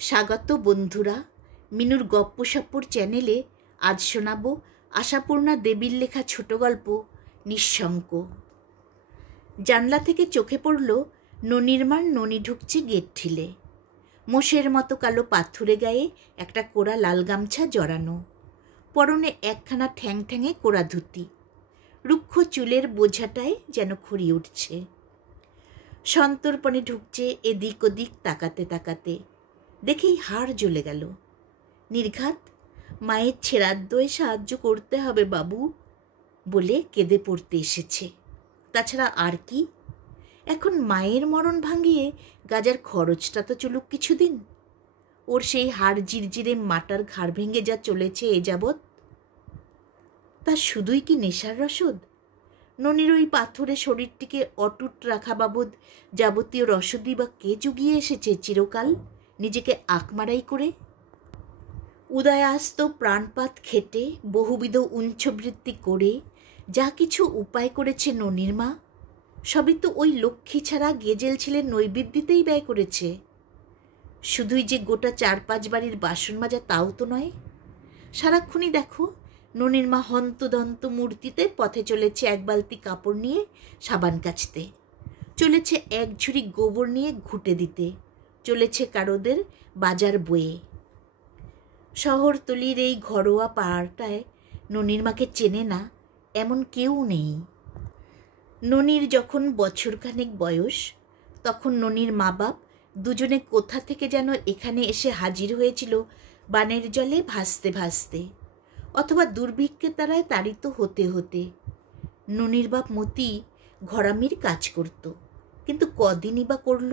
স্বাগত বন্ধুরা, মিনুর গপ্পসপ্পর চ্যানেলে আজ শোনাব আশাপূর্ণা দেবীর লেখা ছোট গল্প নিঃশঙ্ক। জানলা থেকে চোখে পড়ল ননির মার ননি ঢুকছে গেট ঠিলে। মোষের মতো কালো পাথুরে গায়ে একটা কোড়া লাল গামছা জড়ানো, পরনে একখানা ঠ্যাং ঠ্যাঙে কোড়া ধুতি, রুক্ষ চুলের বোঝাটায় যেন খড়ি উঠছে। সন্তর্পণে ঢুকছে এদিক ওদিক তাকাতে তাকাতে, দেখেই হাড় জ্বলে গেল। নির্ঘাত মায়ের ছেঁড়াদ্দোয় সাহায্য করতে হবে বাবু বলে কেঁদে পড়তে এসেছে। তাছাড়া আর কি? এখন মায়ের মরণ ভাঙিয়ে গাজার খরচটা তো চলুক কিছুদিন। ওর সেই হাড় জিরজিরে মাটার ঘাড় ভেঙে যা চলেছে এ যাবৎ, তা শুধুই কি নেশার রসদ? ননির ওই পাথরে শরীরটিকে অটুট রাখা বাবদ যাবতীয় রসদই বা কে জুগিয়ে এসেছে চিরকাল নিজেকে আকমারাই করে? উদয়াস্ত প্রাণপাত খেটে বহুবিধ উঞ্চবৃত্তি করে যা কিছু উপায় করেছে ননির মা, সবই তো ওই লক্ষ্মী ছাড়া গেজেল ছেলের নৈবেদ্যতেই ব্যয় করেছে। শুধুই যে গোটা 4-5 বাড়ির বাসন মাজা তাও তো নয়। সারাক্ষণই দেখো ননির মা হন্তদন্ত মূর্তিতে পথে চলেছে এক বালতি কাপড় নিয়ে সাবান কাচতে, চলেছে এক ঝুড়ি গোবর নিয়ে ঘুঁটে দিতে, চলেছে কারোদের বাজার বয়ে। শহরতলির এই ঘরোয়া পাড়াটায় ননির মাকে চেনে না এমন কেউ নেই। ননির যখন বছরখানেক বয়স, তখন ননির মা বাপ দুজনে কোথা থেকে যেন এখানে এসে হাজির হয়েছিল বানের জলে ভাসতে ভাসতে, অথবা দুর্ভিক্ষের তারায় তাড়িত হতে হতে। ননির বাপ মতি ঘরামির কাজ করত, কিন্তু কদিনই বা করল।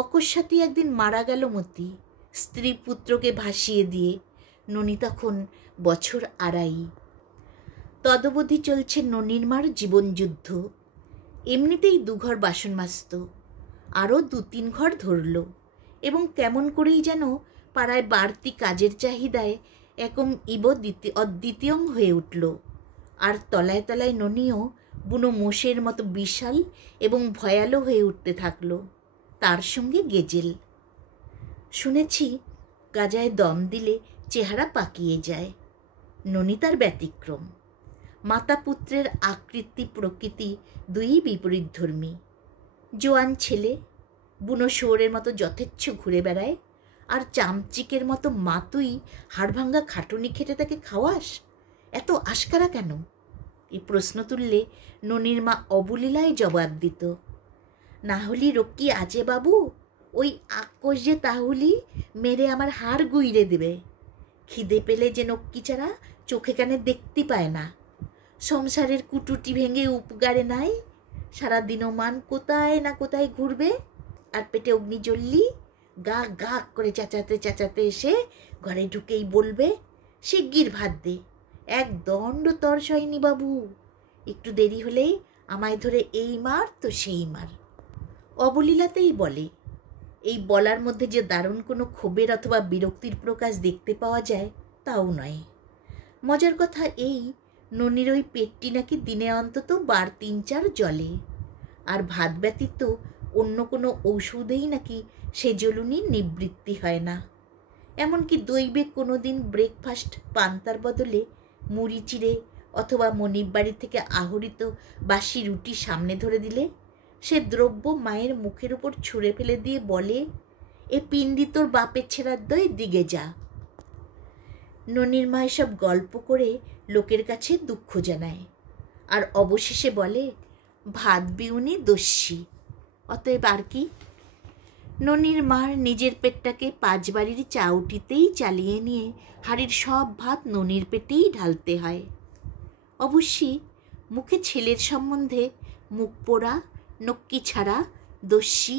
অকস্মাৎই একদিন মারা গেল মতি, স্ত্রী পুত্রকে ভাসিয়ে দিয়ে। ননি তখন বছর 2.5। তদবধি চলছে ননির মার জীবনযুদ্ধ। এমনিতেই 2 ঘর বাসন মাজত, আরও 2-3 ঘর ধরল, এবং কেমন করেই যেন পাড়ায় বাড়তি কাজের চাহিদায় একম ইব অদ্বিতীয়ং হয়ে উঠল। আর তলায় তলায় ননিও বুনো মোষের মতো বিশাল এবং ভয়ালো হয়ে উঠতে থাকল। তার সঙ্গে গেজেল। শুনেছি গাজায় দম দিলে চেহারা পাকিয়ে যায়। ননি তার ব্যতিক্রম। মাতা পুত্রের আকৃতি প্রকৃতি দুই বিপরীতধর্মী। জোয়ান ছেলে বুনো শুয়োরের মতো যথেচ্ছ ঘুরে বেড়ায়, আর চামচিকের মতো মা তুই হাড়ভাঙ্গা খাটুনি খেটে তাকে খাওয়াস। এত আশকারা কেন? এই প্রশ্ন তুললে ননির মা অবলীলায় জবাব দিত, না হলি রক্ষী আছে বাবু, ওই আক্কস যে তাহলি মেরে আমার হাড় গুইরে দেবে। খিদে পেলে যে নক্কি ছাড়া চোখে কানে দেখতে পায় না। সংসারের কুটুটি ভেঙে উপগারে নাই, সারাদিনও মান কোথায় না কোথায় ঘুরবে, আর পেটে অগ্নি জ্বললি গা গা করে চেঁচাতে চেঁচাতে এসে ঘরে ঢুকেই বলবে, শিগগির ভাত দে, এক দণ্ড তর্স হয়নি বাবু, একটু দেরি হলেই আমায় ধরে এই মার তো সেই মার। অবলীলাতেই বলে। এই বলার মধ্যে যে দারুণ কোনো ক্ষোভের অথবা বিরক্তির প্রকাশ দেখতে পাওয়া যায় তাও নয়। মজার কথা এই, ননির ওই পেটটি নাকি দিনে অন্তত 3-4 জলে, আর ভাত ব্যতীত অন্য কোনো ঔষধেই নাকি সে জ্বলুনির নিবৃত্তি হয় না। এমনকি দৈবে কোনো দিন ব্রেকফাস্ট পান্তার বদলে মুড়ি চিড়ে অথবা মনিব বাড়ি থেকে আহরিত বাসি রুটি সামনে ধরে দিলে সে দ্রব্য মায়ের মুখের উপর ছুঁড়ে ফেলে দিয়ে বলে, এ পিণ্ডি তোর বাপের ছেঁড়াদ্দোয় দিগে যা। ননির মা এসব গল্প করে লোকের কাছে দুঃখ জানায়, আর অবশেষে বলে, ভাত বিউনি দস্যি। অতএব আর কি? ননির মার নিজের পেটটাকে 5 বাড়ির চাউটিতেই চালিয়ে নিয়ে হাড়ির সব ভাত ননির পেটেই ঢালতে হয়। অবশ্যই মুখে ছেলের সম্বন্ধে মুখ পোড়া, নক্কি ছাড়া, দস্যি,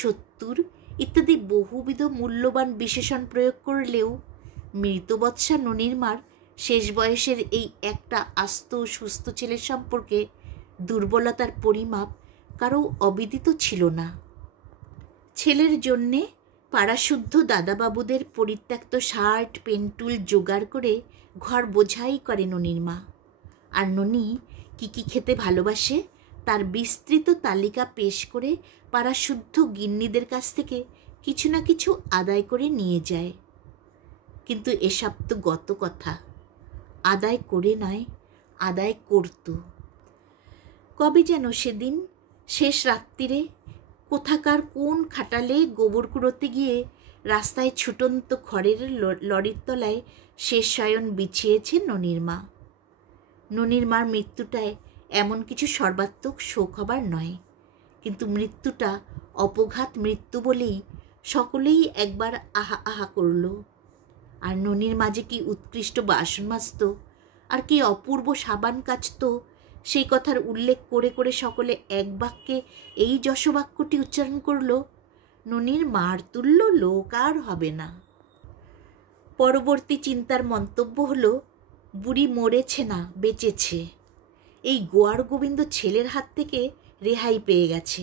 70 ইত্যাদি বহুবিধ মূল্যবান বিশেষণ প্রয়োগ করলেও মৃতবৎসা ননির মার শেষ বয়সের এই একটা আস্ত সুস্থ ছেলের সম্পর্কে দুর্বলতার পরিমাপ কারও অবিদিত ছিল না। ছেলের জন্যে পাড়াশুদ্ধ দাদাবাবুদের পরিত্যক্ত শার্ট পেন্টুল জোগাড় করে ঘর বোঝাই করে ননির মা। আর ননি কী কী খেতে ভালোবাসে তার বিস্তৃত তালিকা পেশ করে পাড়াশুদ্ধ গিন্নিদের কাছ থেকে কিছু না কিছু আদায় করে নিয়ে যায়। কিন্তু এসব তো গত কথা, আদায় করে নয়, আদায় করত। কবে যেন সেদিন শেষ রাত্রিরে কোথাকার কোন খাটালে গোবর কুড়োতে গিয়ে রাস্তায় ছুটন্ত খড়ের লরির তলায় শেষ শয়ন বিছিয়েছে ননির মা। ননির মার মৃত্যুটায় এমন কিছু সর্বাত্মক শোক হবার নয়, কিন্তু মৃত্যুটা অপঘাত মৃত্যু বলেই সকলেই একবার আহা আহা করল। আর ননির মাঝে কি উৎকৃষ্ট বাসন মাজত, আর কি অপূর্ব সাবান কাচত, সেই কথার উল্লেখ করে করে সকলে এক বাক্যে এই যশবাক্যটি উচ্চারণ করল, ননির মার তুল্য লোক আর হবে না। পরবর্তী চিন্তার মন্তব্য হলো, বুড়ি মরেছে না, বেঁচেছে। এই গোয়ার গোবিন্দ ছেলের হাত থেকে রেহাই পেয়ে গেছে।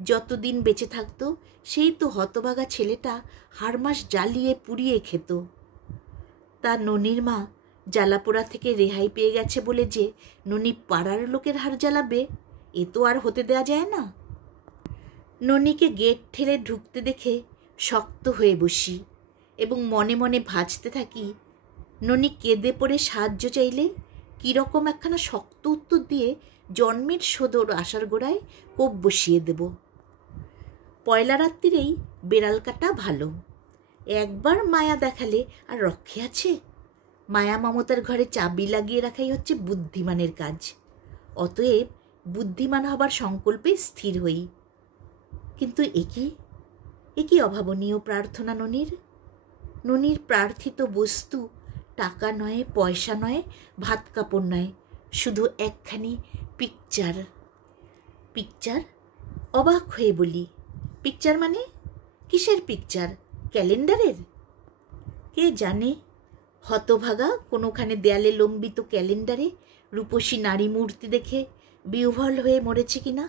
যতদিন বেঁচে থাকতো সেই তো হতভাগা ছেলেটা হাড়মাস জ্বালিয়ে পুড়িয়ে খেত। তার ননির মা জ্বালাপোড়া থেকে রেহাই পেয়ে গেছে বলে যে ননি পাড়ার লোকের হাড় জ্বালাবে, এ তো আর হতে দেওয়া যায় না। ননিকে গেট ঠেলে ঢুকতে দেখে শক্ত হয়ে বসি এবং মনে মনে ভাজতে থাকি, ননি কেঁদে পড়ে সাহায্য চাইলে কীরকম একখানা শক্ত উত্তর দিয়ে জন্মের সদর আশার গোড়ায় কোপ বসিয়ে দেব। পয়লা রাত্রিরেই বেড়াল কাটা ভালো। একবার মায়া দেখালে আর রক্ষে আছে? মায়া মমতার ঘরে চাবি লাগিয়ে রাখাই হচ্ছে বুদ্ধিমানের কাজ। অতএব বুদ্ধিমান হবার সংকল্পে স্থির হই। কিন্তু একই অভাবনীয় প্রার্থনা ননির। ননির প্রার্থিত বস্তু টাকা নয়, পয়সা নয়, ভাত কাপড় নয়, শুধু একখানি পিকচার। পিকচার? অবাক হয়ে বলি, পিকচার মানে? কিসের পিকচার? ক্যালেন্ডারের? কে জানে, হতভাগা কোনোখানে দেয়ালে লম্বিত ক্যালেন্ডারে রূপসী নারী মূর্তি দেখে বিহ্বল হয়ে মরেছে কিনা।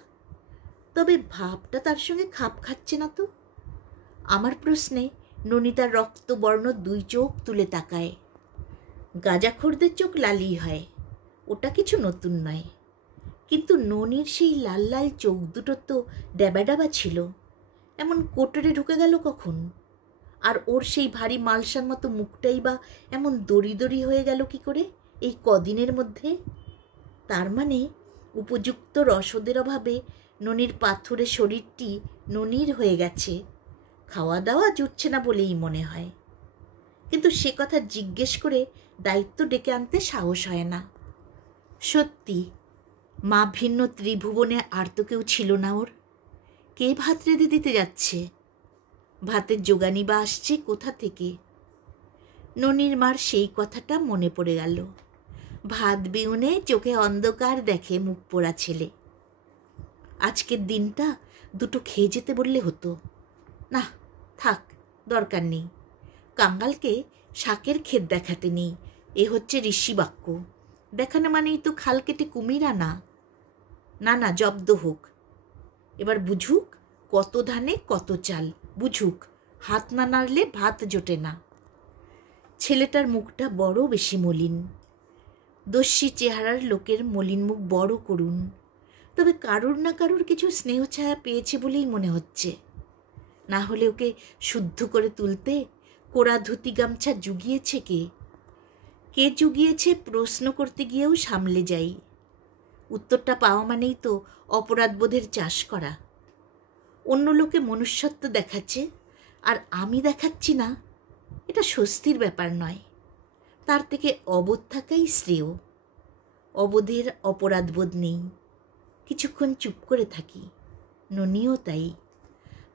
তবে ভাবটা তার সঙ্গে খাপ খাচ্ছে না তো। আমার প্রশ্নে ননিতার রক্তবর্ণ দুই চোখ তুলে তাকায়। গাঁজাখোরদের চোখ লালই হয়, ওটা কিছু নতুন নয়। কিন্তু ননির সেই লাল লাল চোখ দুটো তো ড্যাবা ছিল, এমন কোটরে ঢুকে গেল কখন? আর ওর সেই ভারী মালসার মতো মুখটাই বা এমন দড়ি দড়ি হয়ে গেল কি করে এই কদিনের মধ্যে? তার মানে উপযুক্ত রসদের অভাবে ননির পাথুরে শরীরটি ননির হয়ে গেছে, খাওয়া দাওয়া জুটছে না বলেই মনে হয়। কিন্তু সে কথা জিজ্ঞেস করে দায়িত্ব ডেকে আনতে সাহস হয় না। সত্যি মা ভিন্ন ত্রিভুবনে আর তো কেউ ছিল না ওর। কে ভাত রেঁধে দিতে যাচ্ছে? ভাতের জোগানি বা আসছে কোথা থেকে? ননির মার সেই কথাটা মনে পড়ে গেল। ভাত বিউনে চোখে অন্ধকার দেখে মুখ পোড়া ছেলে। আজকের দিনটা দুটো খেয়ে যেতে বললে হতো। না, থাক, দরকার নেই। কাঙ্গালকে শাকের ক্ষেত দেখাতে নেই, এ হচ্ছে ঋষি বাক্য। দেখানো মানেই তো খাল কেটে কুমির আনা। না না, জব্দ হোক। এবার বুঝুক কত ধানে কত চাল, বুঝুক হাত না নাড়লে ভাত জোটে না। ছেলেটার মুখটা বড় বেশি মলিন। দস্যি চেহারার লোকের মলিন মুখ বড় করুন, তবে কারুর না কারুর কিছু স্নেহ ছায়া পেয়েছে বলেই মনে হচ্ছে। না হলে ওকে শুদ্ধ করে তুলতে কোড়া ধুতি গামছা জুগিয়েছে কে? কে জুগিয়েছে প্রশ্ন করতে গিয়েও সামলে যাই। উত্তরটা পাওয়া মানেই তো অপরাধবোধের চাষ করা। অন্য লোকে মনুষ্যত্ব দেখাচ্ছে আর আমি দেখাচ্ছি না, এটা স্বস্তির ব্যাপার নয়। তার থেকে অবোধ থাকাই শ্রেয়। অবোধের অপরাধবোধ নেই। কিছুক্ষণ চুপ করে থাকি, ননিও তাই।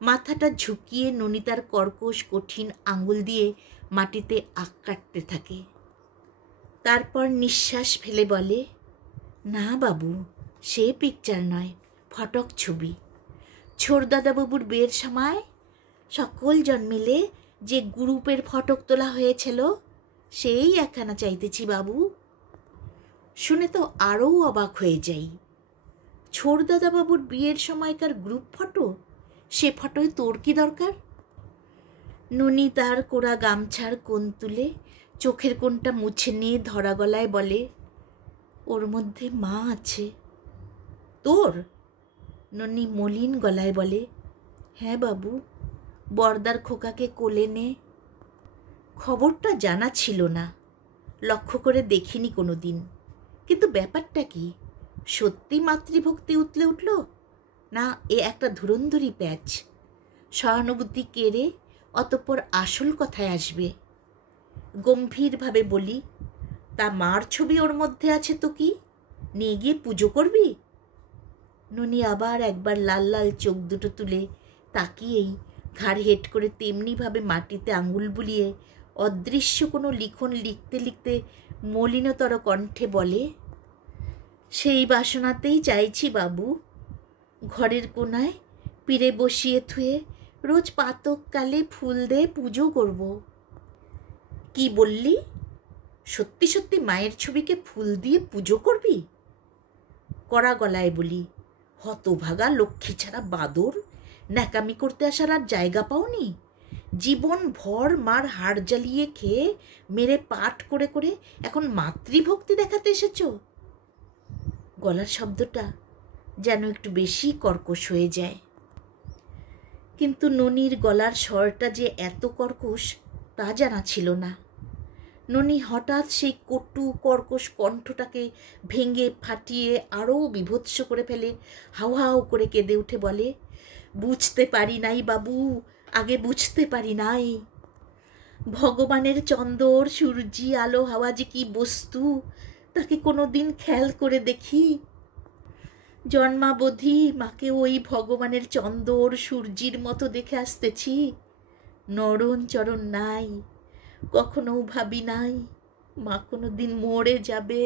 মাথাটা ঝুঁকিয়ে ননি তার কর্কশ কঠিন আঙুল দিয়ে মাটিতে আঁক কাটতে থাকে। তারপর নিঃশ্বাস ফেলে বলে, না বাবু, সে পিকচার নয়, ফটক ছবি। ছোড়দাদাবাবুর বিয়ের সময় সকল জন মিলে যে গ্রুপের ফটক তোলা হয়েছিল, সেই একখানা চাইতেছি বাবু। শুনে তো আরও অবাক হয়ে যাই। ছোড়দাদাবাবুর বিয়ের সময়কার গ্রুপ ফটো, সে ফটোয় তোর কি দরকার? ননি তার কোড়া গামছার কোণ তুলে চোখের কোণটা মুছে নিয়ে ধরা গলায় বলে, ওর মধ্যে মা আছে। তোর? ননি মলিন গলায় বলে, হ্যাঁ বাবু, বর্দার খোকাকে কোলে নে। খবরটা জানা ছিল না, লক্ষ্য করে দেখিনি কোনো দিন। কিন্তু ব্যাপারটা কি, সত্যি মাতৃভক্তি উতলে উঠল, না এ একটা ধুরন্ধরি প্যাচ? সহানুভূতি কেড়ে অতঃপর আসল কথায় আসবে। গম্ভীরভাবে বলি, তা মার ছবি ওর মধ্যে আছে তো কি, নিয়ে গিয়ে পুজো করবি? ননি আবার একবার লাল লাল চোখ দুটো তুলে তাকিয়েই ঘাড় হেট করে তেমনিভাবে মাটিতে আঙুল বুলিয়ে অদৃশ্য কোনো লিখন লিখতে লিখতে মলিনতর কণ্ঠে বলে, সেই বাসনাতেই চাইছি বাবু, ঘরের কোনায় পীরে বসিয়ে থুয়ে রোজ পাতককালে ফুল দিয়ে পুজো করব। কি বললি? সত্যি সত্যি মায়ের ছবিকে ফুল দিয়ে পুজো করবি? কড়া গলায় বলি, হতভাগা লক্ষ্মী ছাড়া বাদর, ন্যাকামি করতে আসার আর জায়গা পাওনি? জীবন ভর মার হাড় জ্বালিয়ে খেয়ে মেরে পাঠ করে করে এখন মাতৃভক্তি দেখাতে এসেছ? গলার শব্দটা যেন একটু বেশি কর্কশ হয়ে যায়। কিন্তু ননির গলার স্বরটা যে এত কর্কশ তা জানা ছিল না। ননি হঠাৎ সেই কটু কর্কশ কণ্ঠটাকে ভেঙে ফাটিয়ে আরও বীভৎস করে ফেলে হাউ হাউ করে কেঁদে উঠে বলে, বুঝতে পারি নাই বাবু, আগে বুঝতে পারি নাই। ভগবানের চন্দর সূর্যি আলো হাওয়া যে কি বস্তু তাকে কোনো দিন খেয়াল করে দেখি? জন্মাবধি মাকে ওই ভগবানের চন্দর সূর্যির মতো দেখে আসতেছি। নরণ চরণ নাই, কখনো ভাবি নাই মা কোনো দিন মরে যাবে।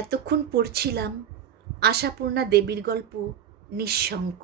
এতক্ষণ পড়ছিলাম আশাপূর্ণা দেবীর গল্প নিঃশঙ্ক।